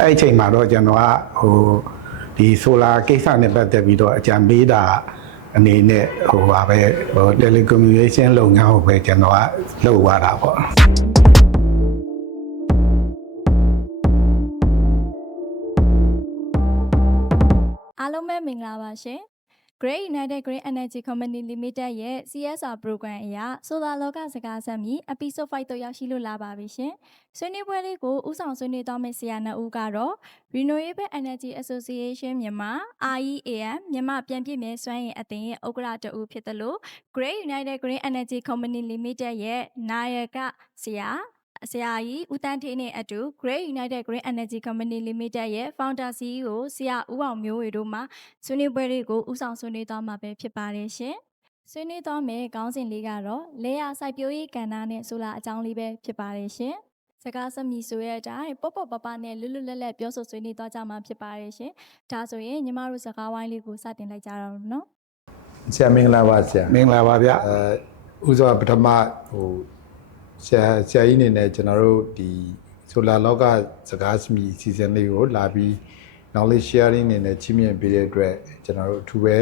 အဲ့ချိန်မှာတော့ကျွန်တော်ကဒီဆိုလာကိစ္စနဲ့ပတ်သက်ပြီးတော့အကြံပေးတာအနေနဲ့ပါပဲtelecommunication လုပ်ငန်းကိုပဲကျွန်တော်ကလုပ်ရတာပေါ့အားလုံးပဲမင်္ဂလာပါရှင် Great United Green Energy Company Limited ရဲ့ CSR Program အရဆိုလာလောကစကားဆက်မီ Episode 5တို့ရောက်ရှိလို့လာပါပြီရှင်ဆွေးနွေးပွဲလေးကိုဦးဆောင်ဆွေးနွေးသွားမယ့်ဆရာနှစ်ဦးကတော့ Renewable Energy Association မြန်မာ REAM မြန်မာပြန်ပြည့်မြဲစွမ်းအင်အသင်းရဲ့ဥက္ကဋ္ဌတဦးဖြစ်တယ်လို့ Great United Green Energy Company Limited ရဲ့နာယကဆရာကြီးဦးတန်းဌေးနဲ့အတူ Great United Green Energy Company Limited ရဲ့ Founder CEO ဆရာဦးအောင်မျိုးဝေတို့မှဆွေးနွေးပွဲတွေကိုဦးဆောင်ဆွေးနွေးသွားမှာပဲဖြစ်ပါတယ်ရှင်။ဆွေးနွေးသွားမယ့်ခေါင်းစဉ်လေးကတော့လေယာစိုက်ပျိုးရေးကဏ္ဍနဲ့ဆိုလာအကြောင်းလေးပဲဖြစ်ပါတယ်ရှင်။စကားဆက်မီဆိုတဲ့အတိုင်းပေါ့ပေါ့ပပနဲ့လွတ်လွတ်လပ်လပ်ပြောဆိုဆွေးနွေးသွားကြမှာဖြစ်ပါတယ်ရှင်။ဒါဆိုရင်ညီမတို့စကားဝိုင်းလေးကိုစတင်လိုက်ကြတော့နော်။ဆရာမင်္ဂလာပါဆရာ။မင်္ဂလာပါဗျ။ဥစွာပထမဆရာကြီးနေနဲ့ကျွန်တော်တို့ဒီဆိုလာလောကစကားစမီအစီအစဉ်လေးကိုလာပြီး knowledge sharing နေနဲ့ချီးမြှင့်ပေးတဲ့အတွက်ကျွန်တော်တို့အထူးပဲ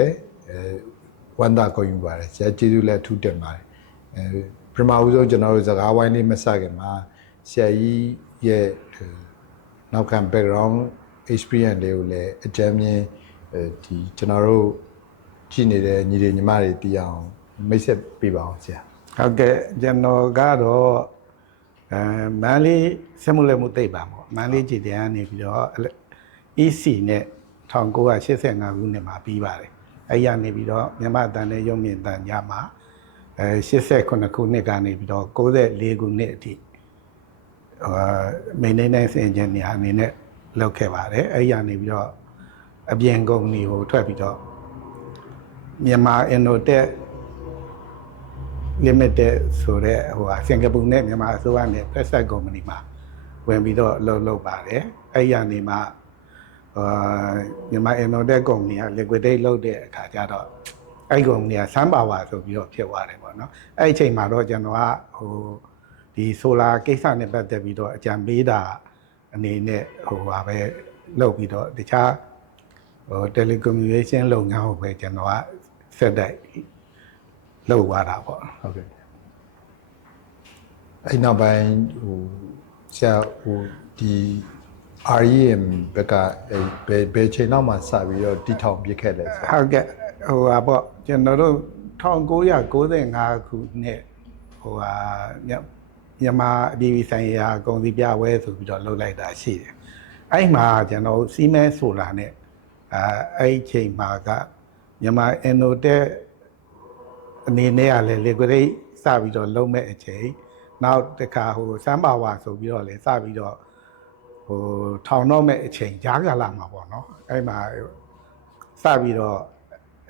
ဝမ်းသာဂုဏ်ယူပါတယ်ဆရာကျေးဇူးလည်းအထူးတင်ပါတယ်ပထမဦးဆုံးကျွန်တော်တို့စကားဝိုင်းလေးမစခင်မှာဆရာကြီးရဲ့နောက်ခံ background experience လေးကိုလည်းအကြမ်းမြင်ဒီကျွန်တော်တို့ကြည့်နေတဲ့ညီတွေညီမတွေသိအောင်မိတ်ဆက်ပေးပါအောင်ဆရာဟုတ်ကဲ့ကျွန်တော်ကတော့မန္တလေးစက်မှုလက်မှုသိပ္ပံပေါ့မန္တလေးကြည်တရားနေပြီးတော့ EC နဲ့1985ခုနှစ်မှာပြီးပါတယ်အဲ့ရနေပြီးတော့မြန်မာတန်တဲ့ရုံမြင့်တန်ညမှာ89ခုနှစ်ကနေပြီးတော့94ခုနှစ်အထိmaintenance engineer အနေနဲ့လုပ်ခဲ့ပါတယ်အဲ့ရနေပြီးတော့အပြင်ကုမ္ပဏီကိုထွက်ပြီးတော့မြန်မာ Innotech Limited ဆိုတဲ့စင်ကာပူနဲ့မြန်မာအစိုးရနဲ့ဖက်ဆက်ကုမ္ပဏီမှာဝင်ပြီးတော့လုပ်ပါတယ်အဲ့ရနေမှာမြန်မာ Innotech ကုမ္ပဏီက liquidate လုပ်တဲ့အခါကျတော့အဲ့ကုမ္ပဏီက Sun Power ဆိုပြီးတော့ဖြစ်သွားတယ်ပေါ့နော်အဲ့အချိန်မှာတော့ကျွန်တော်ကဒီဆိုလာကိစ္စနဲ့ပတ်သက်ပြီးတော့အကြံပေးတာအနေနဲ့ပါပဲလုပ်ပြီးတော့တခြားtelecommunication လုပ်ငန်းကိုပဲကျွန်တော်ကဆက်တိုက်လုပ်သွားတာပေါ့ဟုတ်ကဲ့အဲ့နောက်ပိုင်းဆရာဒီ REM ဘက်ကဘယ်ချိန်လောက်မှစပြီးတော့တီထောင်ပြခဲ့လဲဆိုဟုတ်ကဲ့ပေါ့ကျွန်တော်တို့1995ခုနှစ်မြန်မာအပြည်ပြည်ဆိုင်ရာကုန်စည်ပြပွဲဆိုပြီးတော့လုပ်လိုက်တာရှိတယ်အဲ့မှာကျွန်တော်စီးမဲဆိုလာနဲ့အဲ့ချိန်မှာကမြန်မာ Innotech အနေနဲ့ကလည်း liquidate စပြီးတော့လုံးမဲ့အချိန်နောက်တစ်ခါSun Power ဆိုပြီးတော့လည်းစပြီးတော့ထောင်တော့မဲ့အချိန်ကြားကာလမှာပေါ့နော်အဲ့မှာစပြီးတော့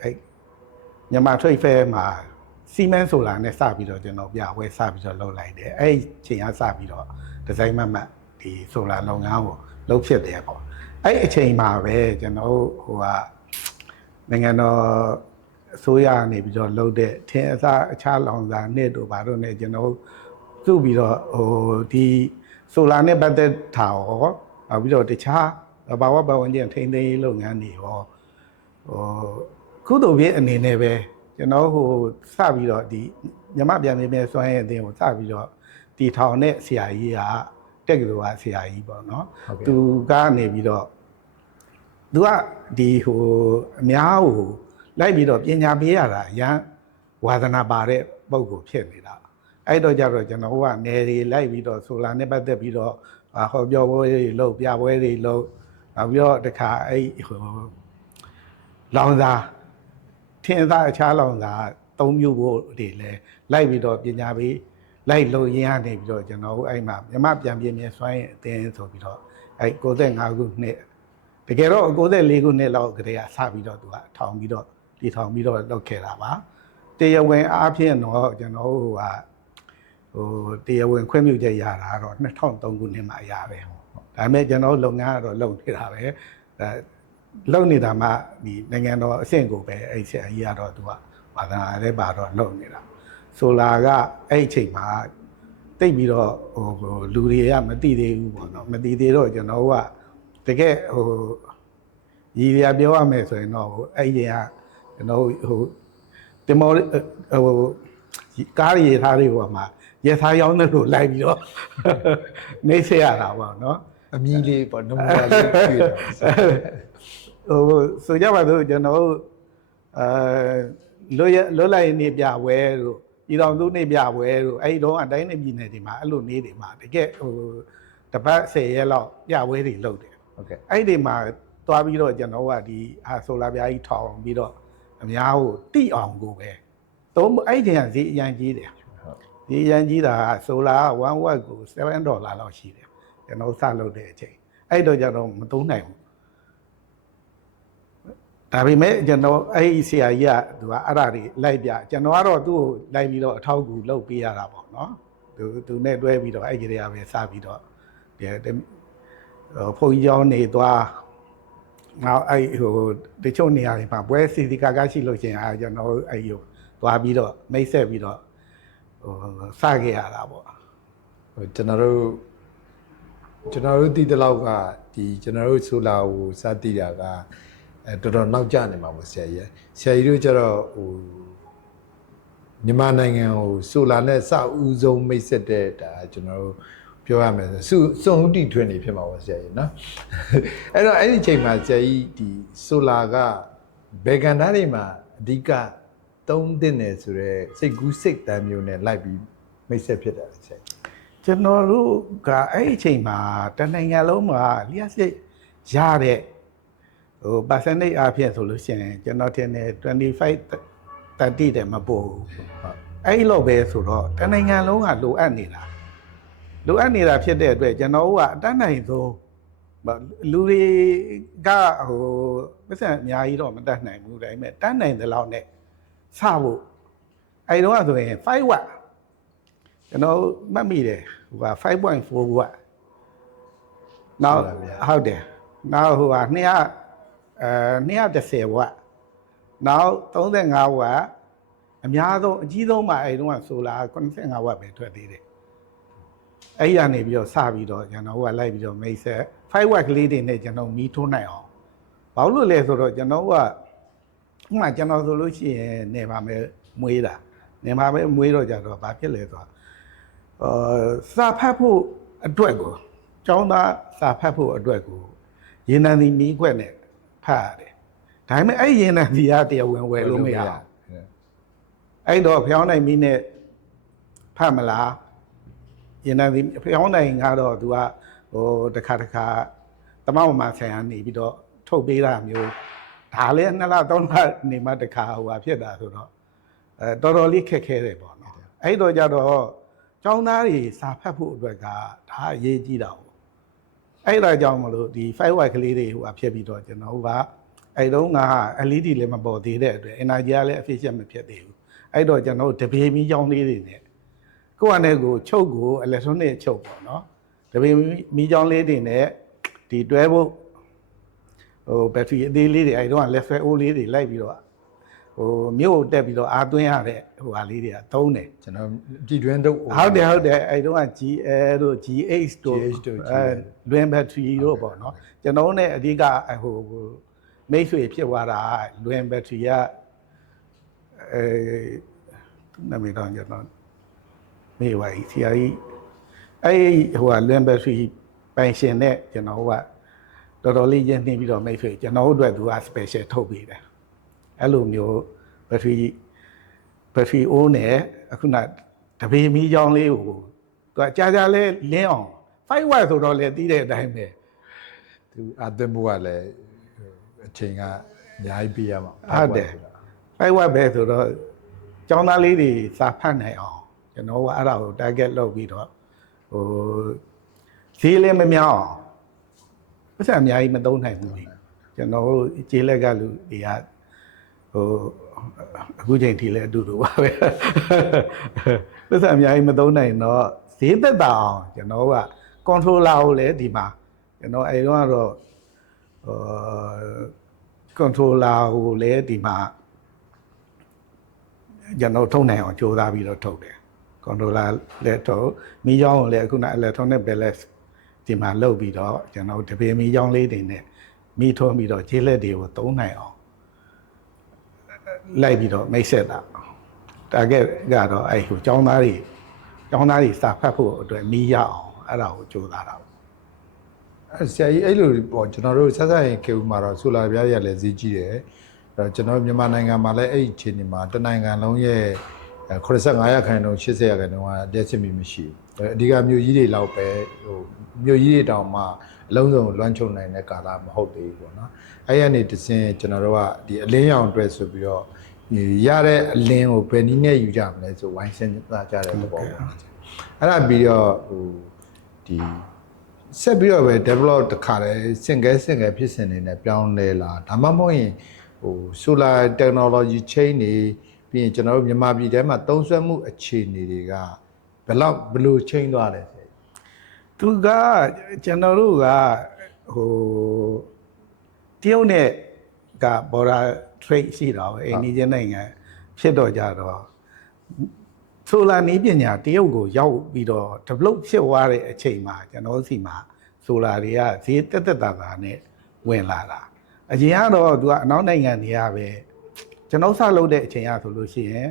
အဲ့မြန်မာ trade fair မှာစီမံဆိုလာနဲ့စပြီးတော့ကျွန်တော်ပြပွဲစပြီးတော့လုပ်လိုက်တယ်အဲ့ချိန်ကစပြီးတော့ဒီဇိုင်းမတ်ဒီဆိုလာလုပ်ငန်းကိုလုပ်ဖြစ်တယ်ပေါ့အဲ့အချိန်မှာပဲကျွန်တော်နိုင်ငံတော်အစိုးရနေပြီးတော့လုပ်တဲ့ထင်အစားအခြားလောင်စာနှစ်တို့ဘာတို့နဲ့ကျွန်တော်သူ့ပြီးတော့ဒီဆိုလာနဲ့ပတ်သက်တာရောနောက်ပြီးတော့တခြားဘာဝပတ်ဝန်းကျင်ထိန်းသိမ်းရေးလုပ်ငန်းတွေရောကုသိုလ်ပြည့်အနေနဲ့ပဲကျွန်တော်စပြီးတော့ဒီမြမပြန်ပြင်းစွမ်းရဲ့အသင်းကိုစပြီးတော့တီထောင်တဲ့ဆရာကြီးကတက်ကလေးကဆရာကြီးပေါ့နော်သူကနေပြီးတော့သူကဒီအများကိုလိုက်ပြီးတော့ပညာပေးရတာရန်ဝါသနာပါတဲ့ပုံကိုဖြစ်နေတာအဲ့တော့ကြတော့ကျွန်တော်ကနေတွေလိုက်ပြီးတော့ဆိုလာနဲ့ပတ်သက်ပြီးတော့ဟောပြောပွဲတွေလုပ်ပြပွဲတွေလုပ်နောက်ပြီးတော့တခါအဲ့လောင်စာထင်သာအခြားလောင်စာသုံးမျိုးဖို့တွေလဲလိုက်ပြီးတော့ပညာပေးလိုက်လို့ရင်းကနေပြီးတော့ကျွန်တော်အဲ့မှာမြမပြန်ပြင်းမြဲစွမ်းရင်အသင်းဆိုပြီးတော့အဲ့95ခုနှစ်တကယ်တော့94ခုနှစ်လောက်ကတည်းကစပြီးတော့သူကထောင်ပြီးတော့တည်ထောင်ပြီးတော့လုပ်ခဲ့တာပါတရားဝင်အားဖြင့်တော့ကျွန်တော်တရားဝင်ခွင့်ပြုချက်ရတာတော့2003ခုနှစ်မှာရပဲဒါပေမဲ့ကျွန်တော်လုပ်ငန်းကတော့လုပ်နေတာပဲလုပ်နေတာမှဒီနိုင်ငံတော်အဆင့်ကိုပဲအဲ့ဆရာကြီးကတော့သူကဘာသာရဲပါတော့လုပ်နေတာဆိုလာကအဲ့အချိန်မှာတိတ်ပြီးတော့လူတွေကမသိသေးဘူးပေါ့နော်မသိသေးတော့ကျွန်တော်က တကယ်ဟိုရည်ရပြောရမယ်ဆိုရင်တော့ဟိုအဲ့ဒီကကျွန်တော်ဟိုတင်မောဟိုကားရထားတွေဟိုမှာရထားရောင်းတဲ့လိုလိုက်ပြီးတော့နေစေရတာပေါ့နော် အမီးလေးပေါ့နမူနာလေးတွေ့တာ ဟိုဆိုကြပါစို့ကျွန်တော်လွတ်လိုက်နေပြပွဲတို့ပြည်တော်စုနေပြပွဲတို့အဲ့ဒီတော့အတိုင်းနေပြည်နယ်တွေမှာအဲ့လိုနေတွေမှာတကယ်ဟိုတပတ်10ရက်လောက်ပြပွဲတွေလုပ်တယ် ဟုတ်ကဲ့ အဲ့ဒီမှာသွားပြီးတော့ကျွန်တော်ကဒီဆိုလာပြားကြီးထောင်ပြီးတော့အများကိုတိအောင်ကိုပဲသုံးအဲ့ဒီကဈေးအရင်ကြီးတယ်ဈေးအရင်ကြီးတာဆိုလာ1 watt ကို$7လောက်ရှိတယ်ကျွန်တော်စလုပ်တဲ့အချိန်အဲ့တော့ကျွန်တော်မသုံးနိုင်ဘူးဒါပေမဲ့ကျွန်တော်အဲ့ဒီဆရာကြီးကသူကအဲ့ဒါတွေလိုက်ပြကျွန်တော်ကတော့သူ့ကိုလိုက်ပြီးတော့အထောက်အကူလုပ်ပေးရတာပေါ့နော်သူနဲ့တွဲပြီးတော့အဲ့ဒီတွေကပဲစပြီးတော့ဒီဘုန်းကြီးကျောင်းနေသွားနောက်အဲ့ဟိုတချို့နေရာတွေမှာပွဲစီစီကာရှိလို့ရှိရင်အဲ့ကျွန်တော်အဲ့ဟိုသွားပြီးတော့မိတ်ဆက်ပြီးတော့ဟိုစခဲ့ရတာပေါ့ ဟိုကျွန်တော်တို့တည်တဲ့လောက်ကဒီကျွန်တော်တို့ဆိုလာကိုစတည်တာကတော်တော်နောက်ကျနေမှာပေါ့ဆရာကြီးတို့ကျတော့ဟိုမြန်မာနိုင်ငံကိုဆိုလာနဲ့စဦးဆုံးမိတ်ဆက်တဲ့ဒါကျွန်တော်တို့ပြောရမယ်ဆိုစုံဦးတီထွင်နေဖြစ်မှာပေါ့ဆရာကြီးနော်အဲ့တော့အဲ့ဒီချိန်မှာဆရာကြီးဒီဆိုလာကဘယ်ကန်သားတွေမှာအဓိကသုံးတင်တယ်ဆိုတော့စိတ်ကူးစိတ်တမ်းမျိုးနဲ့လိုက်ပြီးမိတ်ဆက်ဖြစ်တာဆရာကြီး ကျွန်တော်တို့ကအဲ့ဒီအချိန်မှာတနိုင်ငံလုံးမှာလျှက်စစ်ရတဲ့ဟို percentage အဖြစ်ဆိုလို့ရှိရင်ကျွန်တော်ထင်တယ်25-30တဲ့မပို့ဘူးအဲ့ဒီလိုပဲဆိုတော့တနိုင်ငံလုံးကလိုအပ်နေတာဖြစ်တဲ့အတွက်ကျွန်တော်ကအတတ်နိုင်ဆုံးလူတွေကဟိုပတ်စံအများကြီးတော့မတတ်နိုင်ဘူးဒါပေမဲ့တတ်နိုင်တဲ့လောက်နဲ့စဖို့အဲ့တော့ဆိုရင်5 watt ကျွန်တော်မှတ်မိတယ်ဟိုက5.4 watt နောက်ဟုတ်တယ်နောက်ဟိုက210 watt နောက်35 watt အများဆုံးအကြီးဆုံးမှာအဲ့တုန်းကဆိုလာ85 watt ပဲထွက်သေးတယ်အဲ့ရနေပြီးတော့စပြီးတော့ကျွန်တော်ကလိုက်ပြီးတော့မိတ်ဆက်5 watt ကလေးတွေနဲ့ကျွန်တော်မီးထိုးနိုင်အောင်ဘာလို့လဲဆိုတော့ကျွန်တော်ကဥပမာကျွန်တော်ဆိုလို့ရှိရင်နေပါမယ်မွေးတာနေပါမယ်မွေးတော့ကြတော့ဘာဖြစ်လဲဆိုတော့စာဖတ်ဖို့အတွက်ကိုကျောင်းသားစာဖတ်ဖို့အတွက်ကိုရေနံစီမီးခွက်နဲ့ဖတ်ရတယ်ဒါပေမဲ့အဲ့ရေနံစီကတရားဝင်ဝယ်လို့မရဘူးအဲ့တော့ဖျောင်းနိုင်မီးနဲ့ဖတ်မလားရေနံစီဖျောင်းနိုင်ကတော့သူကဟိုတစ်ခါတမမဆိုင်ကနေပြီးတော့ထုတ်ပေးတာမျိုးဒါလည်း2လ3လနေမှတစ်ခါဟိုဟာဖြစ်တာဆိုတော့တော်တော်လေးခက်ခဲတယ်ပေါ့နော်အဲ့တော့ကြတော့ကျောင်းသားတွေစာဖတ်ဖို့အတွက်ကဒါအရေးကြီးတာပေါ့အဲ့ဒါကြောင့်မလို့ဒီ5 watt ကလေးတွေဟိုအဖြစ်ပြီးတော့ကျွန်တော်ကအဲ့တုန်းက LED လည်းမပေါ်သေးတဲ့အတွက် energy ကလည်း efficient မဖြစ်သေးဘူးအဲ့တော့ကျွန်တော်တပေမီကျောင်းလေးတွေနဲ့ကိုယ့်အနေကိုချုပ်ကို electronic ချုပ်ပေါ့နော်တပေမီကျောင်းလေးတွေနဲ့ဒီတွဲဖို့ဟို battery အသေးလေးတွေအဲ့တုန်းက level O လေးတွေလိုက်ပြီးတော့ဟိုမြို့တက်ပြီးတော့အားသွင်းရတဲ့ဟိုဟာလေးတွေကသုံးတယ်ကျွန်တော်ကြည်တွင်းတော့ဟုတ်တယ်အဲ့တုန်းက GL တို့ GH တို့လွင်ဘက်ထရီတို့ပေါ့နော်ကျွန်တော်နဲ့အဓိကဟိုမိတ်ဆွေဖြစ်သွားတာလွင်ဘက်ထရီကနာမည်တော့ကျွန်တော်မေးပါကြီးဆရာကြီးအဲ့ဟိုကလွင်ဘက်ထရီပိုင်ရှင်နဲ့ကျွန်တော်ကတော်တော်လေးရင်းနှီးပြီးတော့မိတ်ဆွေကျွန်တော်တို့အတွက်သူက special ထုတ်ပေးတယ်အဲ့လိုမျိုးဘက်ထရီအိုးနဲ့အခုနတပေမီးချောင်းလေးကိုသူကကြာလဲလင်းအောင်5 watt ဆိုတော့လေတီးတဲ့အတိုင်းပဲသူအသင်းမှုကလည်းအချိန်ကအများကြီးပေးရမှာဟုတ်တယ်5 watt ပဲဆိုတော့ကျောင်းသားလေးတွေစာဖတ်နိုင်အောင်ကျွန်တော်ကအဲ့ဒါကို target လုပ်ပြီးတော့ဟိုဈေးလည်းမမြောက်အောင်ပတ်စံအများကြီးမသုံးနိုင်ဘူးကျွန်တော်တို့ကျေးလက်ကလူတွေကဟိုအခုချိန်ထိလည်းအတူတူပါပဲပတ်စံအများကြီးမသုံးနိုင်တော့ဈေးသက်သာအောင်ကျွန်တော်က controller ကိုလည်းဒီမှာကျွန်တော်အဲ့တော့ကတော့controller ကိုလည်းဒီမှာကျွန်တော်ထုတ်နိုင်အောင်ကြိုးစားပြီးတော့ထုတ်တယ် controller လည်းထုတ်မိကြောင်းကိုလည်းအခုန electronic balance ဒီ ဒီမှာလှုပ်ပြီးတော့ကျွန်တော်တပင်မီရောင်းလေးတွေနဲ့မိထုံးပြီးတော့ခြေလက်တွေကိုသုံးနိုင်အောင်လိုက်ပြီးတော့မိတ်ဆက်တာတာကက်ကတော့အဲ့ဟိုចောင်းသားတွေစာဖတ်ဖို့အတွက်မီးရအောင်အဲ့ဒါကိုကြိုးစားတာပေါ့ ဆရာကြီးအဲ့လိုပေါ့ကျွန်တော်တို့ဆက်ဆက်ရင်ခေဦးမှာတော့ဆိုလာပြားတွေကလည်းဈေးကြီးတယ်အဲ့တော့ကျွန်တော်မြန်မာနိုင်ငံမှာလည်းအဲ့ဒီအခြေအနေမှာတနိုင်ငံလုံးရဲ့85%ရာခိုင်နှုန်း80%ရာခိုင်နှုန်းကလက်စစ်မီမရှိဘူးအဓိကမြို့ကြီးတွေလောက်ပဲဟိုမြို့ကြီးတွေတောင်မှအလုံးစုံလွှမ်းခြုံနိုင်တဲ့ကာလမဟုတ်သေးဘူးပေါ့နော်အဲ့ရနေတစင်းကျွန်တော်တို့ကဒီအလင်းရောင်အတွက်ဆိုပြီးတော့ရတဲ့အလင်းကိုဘယ်နည်းနဲ့ယူကြမလဲဆိုဝိုင်းစင်းသားကြတဲ့သဘောပေါ့အဲ့ဒါပြီးတော့ဟိုဒီဆက်ပြီးတော့ပဲ develop တခါလဲစင်ကဲဖြစ်စဉ်နေနဲ့ပြောင်းလဲလာဒါမှမဟုတ်ရင်ဟို solar technology chain နေပြီးရင်ကျွန်တော်တို့မြန်မာပြည်ထဲမှာသုံးစွဲမှုအခြေအနေတွေကဘယ်လိုချိန်သွားလဲဆိုသူကကျွန်တော်တို့ကဟိုတရုတ်နဲ့က border trade ရှိတော့အိန္ဒိယနိုင်ငံဖြစ်တော့ကြတော့ဆိုလာနည်းပညာတရုတ်ကိုရောက်ပြီးတော့ develop ဖြစ်သွားတဲ့အချိန်မှာကျွန်တော်စီမှာဆိုလာတွေကဈေးတက်တာနဲ့ဝင်လာတာအရင်ကတော့သူကအနောက်နိုင်ငံတွေကပဲကျွန်တော်စလုပ်တဲ့အချိန်ကဆိုလို့ရှိရင်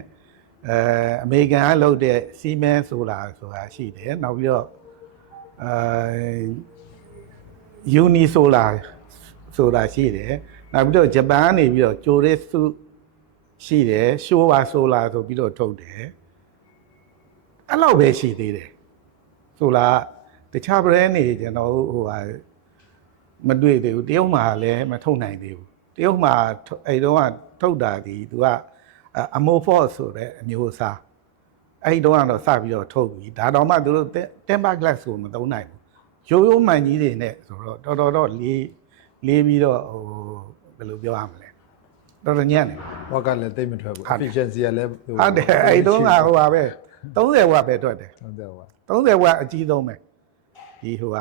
အမေရိကန်ကလုပ်တဲ့စီမင်းဆိုလာဆိုတာရှိတယ်နောက်ပြီးတော့ယူနီဆိုလာဆိုတာရှိတယ်နောက်ပြီးတော့ဂျပန်ကနေပြီးတော့ဂျိုရစ်စုရှိတယ်ရှိုးဝါဆိုလာဆိုပြီးတော့ထုတ်တယ်အဲ့လောက်ပဲရှိသေးတယ်ဆိုလာတခြား brand တွေကျွန်တော်ဟိုဟာမတွေ့သေးဘူးတရုတ်မှာလည်းမထုတ်နိုင်သေးဘူးတရုတ်မှာအဲ့တော့ထုတ်တာဒီသူကအမိုဖော့ဆိုတဲ့အမျိုးအစားအဲ့တော့ကတော့စပြီးတော့ထုတ်ပြီဒါတော့မှသူတို့ temper glass ကိုမသုံးနိုင်ဘူးရိုးမှန်ကြီးတွေနဲ့ဆိုတော့တော်လေးပြီးတော့ဟိုဘယ်လိုပြောရမလဲတော်ညံ့တယ်ဝါကလည်းသိမထွက်ဘူး efficiency ကလည်းဟုတ်တယ်အဲ့တော့ကဟိုပါပဲ30ဝက်ပဲထွက်တယ်30ဝက်အကြီးဆုံးပဲဒီဟိုက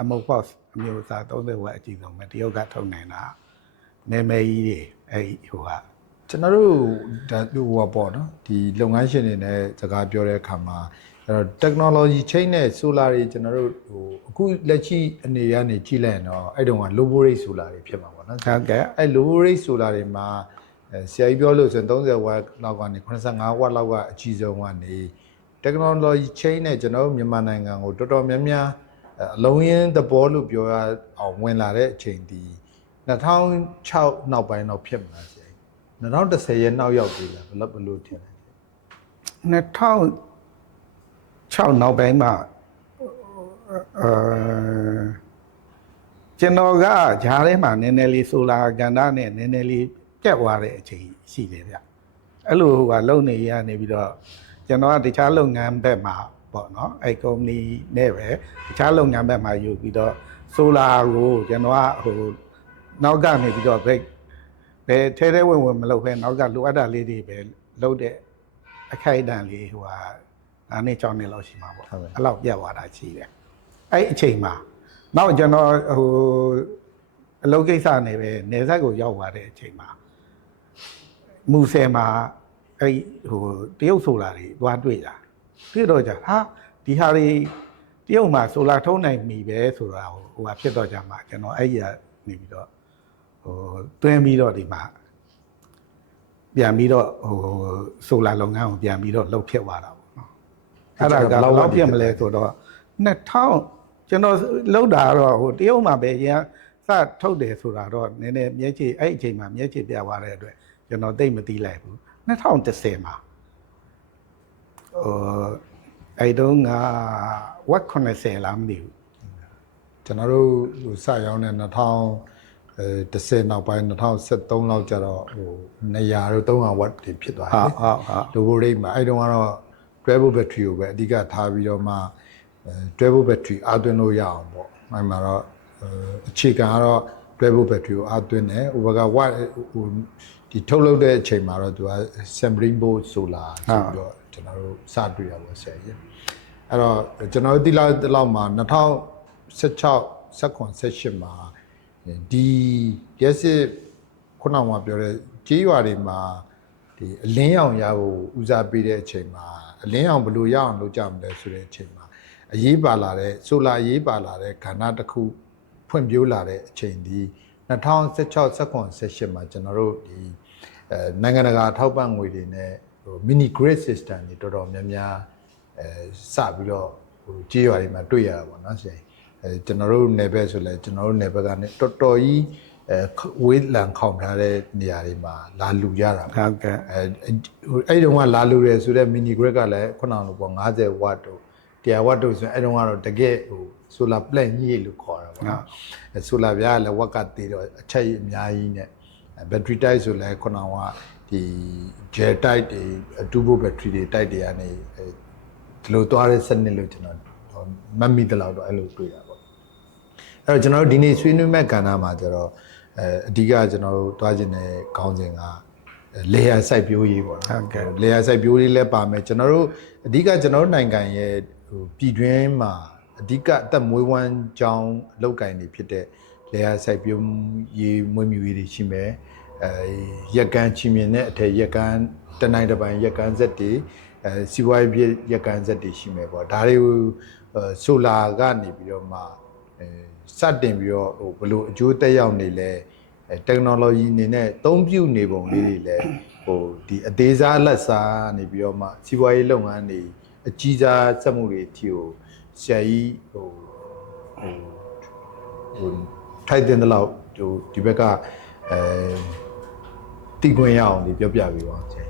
အမိုဖော့အမျိုးအစား30ဝက်အကြီးဆုံးပဲတရုတ်ကထုတ်နိုင်တာမဲမဲကြီးတွေအဲ့ဟိုကကျွန်တော်တို့ဒါဟိုပါပေါ့နော်ဒီလုပ်ငန်းရှင်တွေနဲ့စကားပြောတဲ့အခါမှာအဲ့တော့ technology chain နဲ့ solar တွေကျွန်တော်တို့ဟိုအခုလက်ရှိအနေရနေကြည့်လိုက်ရင်တော့အဲ့တုန်းက low voltage solar တွေဖြစ်မှာပေါ့နော်ဟုတ်ကဲ့အဲ့ low voltage solar တွေမှာဆရာကြီးပြောလို့ဆိုရင်30ဝက်လောက်ကနေ85ဝက်လောက်ကအကြီးဆုံးကနေ technology chain နဲ့ကျွန်တော်တို့မြန်မာနိုင်ငံကိုတော်တော်များများအလုံးရင်းသဘောလို့ပြောရအောင်ဝင်လာတဲ့အချိန်ဒီ2006နောက်ပိုင်းတော့ဖြစ်မှာဆရာကြီး2010ရဲ့နောက်ရောက်ပြီလားဘယ်လိုထင်လဲ2006နောက်ပိုင်းမှာကျွန်တော်ကဂျားထဲမှာနည်းနည်းလေးဆိုလာကဏ္ဍနဲ့နည်းနည်းလေးပြတ်သွားတဲ့အချိန်ရှိတယ်ဗျအဲ့လိုဟိုကလုံနေရနေပြီးတော့ကျွန်တော်ကတခြားလုပ်ငန်းဘက်မှာပေါ့နော်အဲ့ကုမ္ပဏီနဲ့ပဲတခြားလုပ်ငန်းဘက်မှာယူပြီးတော့ဆိုလာကိုကျွန်တော်ကဟိုနောက်ကနေပြီးတော့ဘယ်ထဲဝင်မလုပ်ခဲနောက်ကလိုအပ်တာလေးတွေပဲလုပ်တဲ့အခိုက်အတန့်လေးဟိုဟာဒါနဲ့ကြောင်းနေလို့ရှိမှာပေါ့အဲ့လောက်ပြတ်သွားတာရှိတယ်အဲ့အချိန်မှာနောက်ကျွန်တော်ဟိုအလုပ်ကိစ္စနဲ့ပဲနေဆက်ကိုရောက်သွားတဲ့အချိန်မှာမူဆယ်မှာအဲ့ဟိုတရုတ်ဆိုလာတွေသွားတွေ့တာတွေ့တော့ကြဟာဒီဟာတွေတရုတ်မှာဆိုလာထုံးနိုင်ပြီပဲဆိုတာဟိုဟာဖြစ်တော့ကြမှာကျွန်တော်အဲ့ဒီကနေပြီးတော့ဟိုတွင်းပြီးတော့ဒီမှာပြန်ပြီးတော့ဟိုဆိုလာလုပ်ငန်းကိုပြန်ပြီးတော့လှုပ်ဖြစ်သွားတာပေါ့နော်အဲ့ဒါကလောက်ပြတ်မလဲဆိုတော့2000ကျွန်တော်လှုပ်တာတော့ဟိုတရုတ်မှာပဲရန်စထုတ်တယ်ဆိုတာတော့နည်းနည်းမျက်ခြေအဲ့အချိန်မှာမျက်ခြေပြသွားတဲ့အတွက်ကျွန်တော်သိမသိလိုက်ဘူး2010မှာအဲ့တုန်းကဝက်80လားမသိဘူးကျွန်တော်တို့ဟိုစရောက်နေ2010နောက်ပိုင်း2013လောက်ကျတော့ဟို200တို့300ဝက်တွေဖြစ်သွားတယ်ဒိုဘိုရိတ်မှာအဲ့တုန်းကတော့ 12 battery ကိုပဲအဓိကထားပြီးတော့မှ12 battery အားသွင်းလို့ရအောင်ပေါ့အဲ့မှာတော့အခြေခံကတော့12 battery ကိုအားသွင်းတယ်ဥပကဝက်ဟိုဒီထုတ်လုပ်တဲ့အချိန်မှာတော့သူက sampling board solar ဆိုပြီးတော့ကျွန်တော်တို့စတွေ့ရပါဆရာကြီးအဲ့တော့ကျွန်တော်တို့ဒီလောက်မှာ2016 18မှာဒီရက်စစ်ခုနကပြောတဲ့ကြေးရွာတွေမှာဒီအလင်းရောင်ရဖို့ဦးစားပေးတဲ့အချိန်မှာအလင်းရောင်ဘယ်လိုရအောင်လုပ်ကြမလဲဆိုတဲ့အချိန်မှာ အရေးပါလာတဲ့ဆိုလာအရေးပါလာတဲ့ကဏ္ဍတစ်ခုဖွံ့ဖြိုးလာတဲ့အချိန်ဒီ2016 18မှာကျွန်တော်တို့ဒီနိုင်ငံတကာထောက်ပံ့ငွေတွေနဲ့mini grid system တွေတော်တော်များများစပြီးတော့ကြေးရွာတွေမှာတွေ့ရတာပေါ့နော်ဆရာကျွန်တော်တို့နယ်ဘက်ဆိုလဲကျွန်တော်တို့နယ်ဘက်ကနေတော်တော်ကြီးဝေးလံခေါင်ထားတဲ့နေရာတွေမှာလာလူရတာပေါ့ဟုတ်ကဲ့အဲ့တုန်းကလာလူရဲဆိုတဲ့ mini grid ကလည်းခုနကလိုပေါ့50 watt တို့100 watt တို့ဆိုအဲ့တုန်းကတော့တကယ်solar plant ညစ်လို့ခေါ်တာပေါ့နော်solar ပြားကလည်းဝက်ကသေးတော့အချက်အများကြီးနဲ့ battery type ဆိုလဲခုနကဒီ gel type တွေ turbo battery တွေ type တွေကနေဒီလိုသွားတဲ့စနစ်လို့ကျွန်တော်မတ်မိတလောက်တော့အဲ့လိုတွေ့တာပေါ့အဲ့တော့ကျွန်တော်တို့ဒီနေ့ဆွေးနွေးမဲ့ကဏ္ဍမှာကျတော့အဓိကကျွန်တော်တို့တွားခြင်းတဲ့ခေါင်းစဉ်ကlayer စိုက်ပျိုးရေးပေါ့နော်ဟုတ်ကဲ့ layer စိုက်ပျိုးရေးလည်းပါမယ်ကျွန်တော်တို့အဓိကကျွန်တော်တို့နိုင်ငံရဲ့ပြည်တွင်းမှာအဓိကအသက်မွေးဝမ်းကြောင်းအလုပ်ကိုင်တွေဖြစ်တဲ့ layer စိုက်ပျိုးရေးမွေးမြူရေးတွေရှိမယ်ရက်ကန်းချီမြင်တဲ့အထက်ရက်ကန်းတနိုင်တစ်ပိုင်းရက်ကန်းဆက်တွေစီးပွားရေးပြရက်ကန်းဆက်တွေရှိမယ်ပေါ့ဒါတွေကိုဆိုလာကနေပြီးတော့မှစတင်ပြီးတော့ဘယ်လိုအကျိုးသက်ရောက်နေလဲ technology အနေနဲ့အသုံးပြုနေပုံလေးတွေလည်းဒီအသေးစားလက်စားနေပြီးတော့မှစီးပွားရေးလုပ်ငန်းတွေအကြီးစားစက်မှုတွေအထိကိုဆရာကြီးထိုက်တဲ့လောက်ဒီဘက်ကတီခွင့်ရအောင်ဒီပြောပြပြီးပါဆရာ